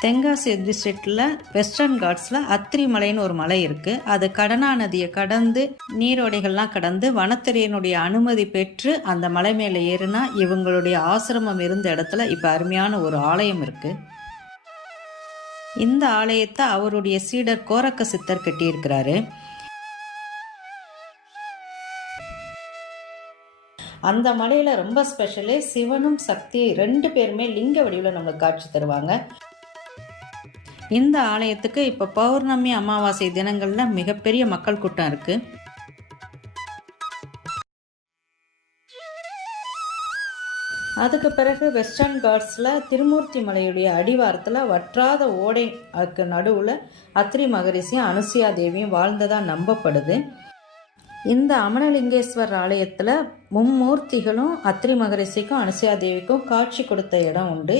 தென்காசி டிஸ்ட்ரிக்டில் வெஸ்டர்ன் காட்ஸில் அத்திரி மலைன்னு ஒரு மலை இருக்குது. அது கடனா நதியை கடந்து நீரோடைகள்லாம் கடந்து வனத்துறையினுடைய அனுமதி பெற்று அந்த மலை மேலே ஏறுனா இவங்களுடைய ஆசிரமம் இருந்த இடத்துல இப்போ அருமையான ஒரு ஆலயம் இருக்குது. இந்த ஆலயத்தை அவருடைய சீடர் கோரக்க சித்தர் கட்டியிருக்கிறாரு. அந்த மலையில் ரொம்ப ஸ்பெஷலு, சிவனும் சக்தி 2 பேருமே லிங்க வடிவில் நம்மளுக்கு காட்சி தருவாங்க. இந்த ஆலயத்துக்கு இப்போ பௌர்ணமி அமாவாசை தினங்களில் மிகப்பெரிய மக்கள் கூட்டம் இருக்குது. அதுக்கு பிறகு வெஸ்டர்ன் காட்ஸில் திருமூர்த்தி மலையுடைய அடிவாரத்தில் வற்றாத ஓடைக்கு நடுவில் அத்திரி மகரிஷியும் அனுசுயா தேவியும் வாழ்ந்ததாக நம்பப்படுது. இந்த அமனலிங்கேஸ்வர் ஆலயத்தில் மும்மூர்த்திகளும் அத்திரி மகரிஷிக்கும் அனுசுயா தேவிக்கும் காட்சி கொடுத்த இடம் உண்டு.